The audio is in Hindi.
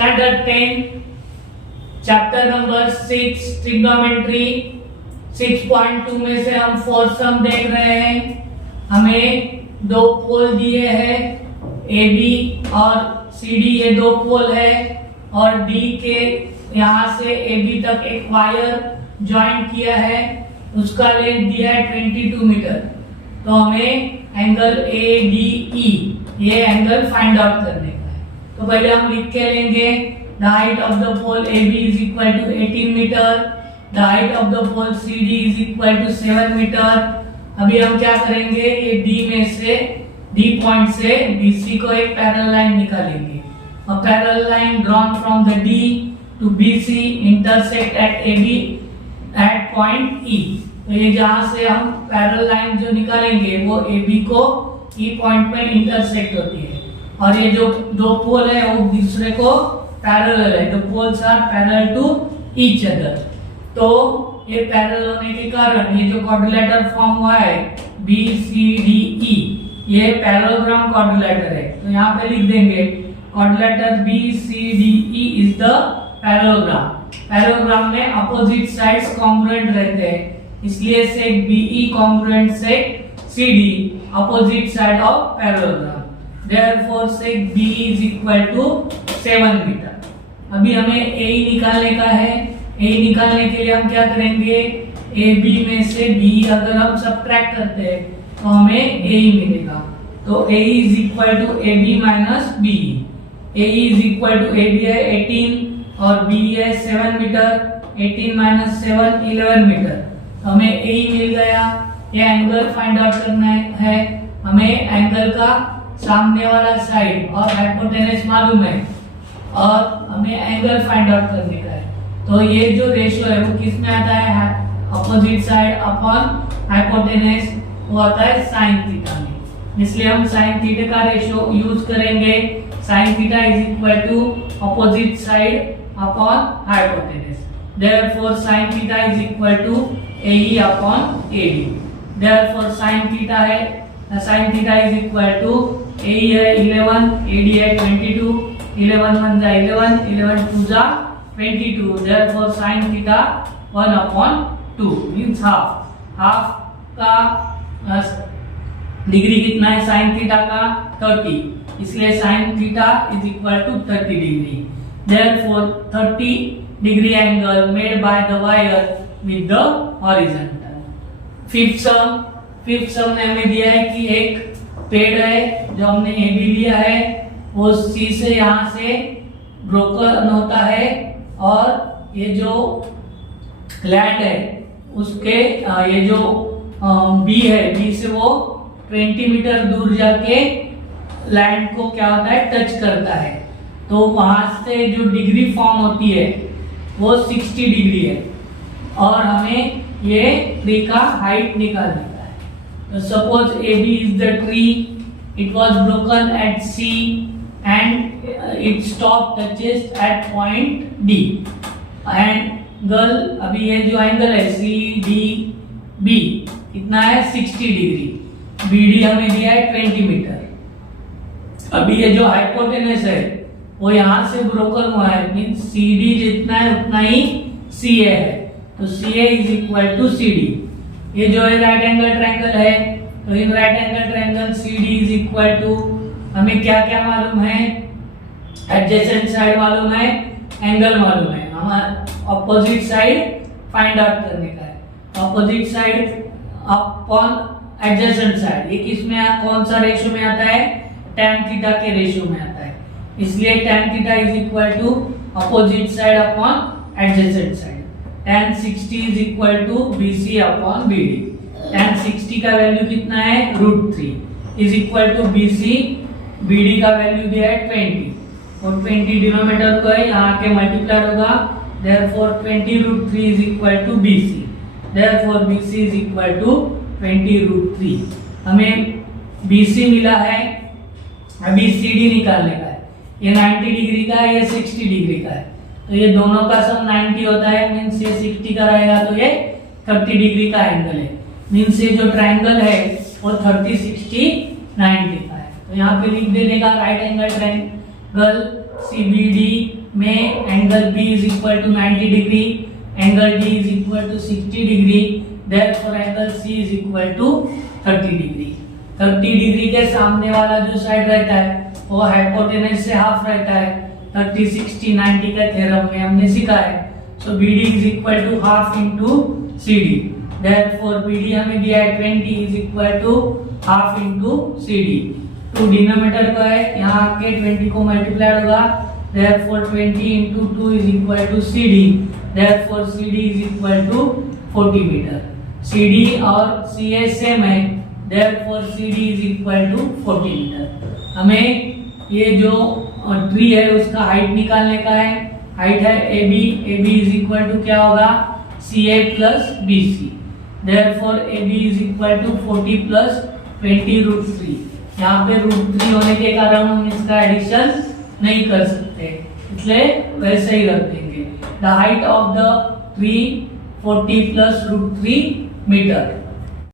स्टैंडर्ड 10 चैप्टर नंबर 6 ट्रिग्नोमेट्री 6.2 में से हम फोर्थ सम देख रहे हैं। हमें दो पोल दिए हैं AB और CD, ये दो पोल है और D के यहाँ से AB तक एक वायर ज्वाइन किया है, उसका लेंथ दिया है 22 मीटर। तो हमें एंगल ADE ये एंगल फाइंड आउट करने का है। तो पहले हम लिख के लेंगे the height of the pole AB is equal to 18 metre, the height of the pole CD is equal to 7 metre. अभी हम क्या करेंगे, ये D में से D पॉइंट से BC को एक पैरेलल लाइन निकालेंगे और parallel line drawn from the D to BC intersect at AB at point E। तो ये जहां से हम पैरेलल लाइन जो निकालेंगे वो AB को E पॉइंट में इंटरसेक्ट होती है और ये जो दो पोल है वो दूसरे को पैरेलल है। The poles are parallel to each other. तो ये पैरेलल होने के कारण ये जो क्वाड्रिलेटरल फॉर्म हुआ है BCDE, ये पैरेललोग्राम क्वाड्रिलेटर है। तो यहाँ पे लिख देंगे quadrilateral BCDE is the parallelogram. Parallelogram में अपोजिट साइड्स कॉन्ग्रुएंट रहते हैं, इसलिए seg BE congruent seg CD opposite side of parallelogram. Therefore sec BE is equal to 7 metre. अभी हमें AE निकालने का है। AE निकालने के लिए हम क्या करेंगे, AB में से BE अगर हम सबट्रैक्ट करते हैं तो हमें AE मिलेगा। तो AE is equal to AB minus BE। AE is equal to AB है 18 और BE है 7 मीटर। 18 minus 7 11 metre. हमें AE मिल गया। ये एंगल फाइंड आउट करना है। हमें एंगल का सामने वाला साइड और हाइपोटेनस मालूम है और हमें एंगल फाइंड आउट करने का है। तो ये जो रेशियो है वो किस में आता है, अपोजिट साइड अपॉन हाइपोटेनस, वो आता है साइन थीटा में। इसलिए हम साइन थीटा का रेशियो यूज करेंगे। Sine theta is equal to opposite side upon hypotenuse. Therefore sine theta is equal to AE upon AD। Therefore sine theta है, sine theta is equal to AE है 11, AD है 22, 11 1 जा 11, 11 2 जा 22। therefore sin theta 1/2 means half का डिग्री कितना है sin थीटा का 30, इसलिए sin theta is equal to 30 degree. therefore 30 degree angle made by the wire with the horizontal. Fifth sum में हमें दिया है कि एक पेड़ है जो हमने AB लिया है, वो C से यहाँ से ब्रोकन होता है और ये जो लैंड है उसके ये जो B है, B से वो 20 मीटर दूर जाके लैंड को क्या होता है, टच करता है। तो वहां से जो डिग्री फॉर्म होती है वो 60 डिग्री है और हमें ये ट्री का हाइट निकालना है। Suppose AB is the tree, it was broken at C and its top touches at point D. Angle अभी ये जो एंगल है CDB कितना है 60 डिग्री। BD हमें दिया है 20 मीटर। अभी ये जो हाइपोटेनस है वो यहाँ से ब्रोकन हुआ है, मींस CD जितना है उतना ही CA है। तो CA is equal to CD। ये जो है राइट एंगल ट्रायंगल है, तो in right angle triangle CD is equal to हमें क्या क्या मालूम है, एडजेसेंट साइड मालूम है, एंगल मालूम है। हमारा अपोजिट साइड फाइंड आउट करने का है। Opposite side upon adjacent side, ये किस में कौन सा रेशियो में आता है, tan थीटा के रेशियो में आता है। इसलिए tan theta is equal to opposite side upon adjacent side. tan 60 is equal to BC upon BD। tan 60 का वैल्यू कितना है √3 is equal to BC, BD का वैल्यू दिया है 20 और 20 डिनोमिनेटर को है यहाँ के मल्टीप्लाई होगा। therefore 20√3 is equal to BC। therefore BC is equal to 20√3। हमें BC मिला है, अभी CD निकालने का है। ये 90 डिग्री का है, ये 60 डिग्री का है। तो ये दोनों का सम 90 होता है, मींस ये 60 का रहेगा तो ये 30 डिग्री का एंगल है। मींस ये जो ट्रायंगल है वो 30 60 90 का है। तो यहाँ पे लिख देने का राइट एंगल ट्रायंगल CBD में angle B is equal to 90 degree, angle D is equal to 60 degree, therefore angle C is equal to 30 degree. 30 degree के सामने वाला जो साइड रहता है वो हाइपोटेनस से हाफ रहता है। 30 60 90 का थ्योरम में हमने सीखा है। So BD is equal to half into CD, therefore BD हमें दिया है 20 is equal to half into CD। Two denominator का है, यहाँ आके 20 को मल्टीप्लाई होगा, therefore 20 into 2 is equal to CD, therefore CD is equal to 40 metre. CD और CA सेम है, therefore CD is equal to 40 metre. हमें ये जो ट्री है उसका हाइट निकालने का है। हाइट है AB, AB is equal to क्या होगा CA plus BC, therefore AB is equal to 40 plus 20 root 3। यहाँ पे रूट 3 होने के कारण हम इसका एडिशन नहीं कर सकते, इसलिए वैसे ही रख देंगे। The height of the tree 40 plus root 3 metre.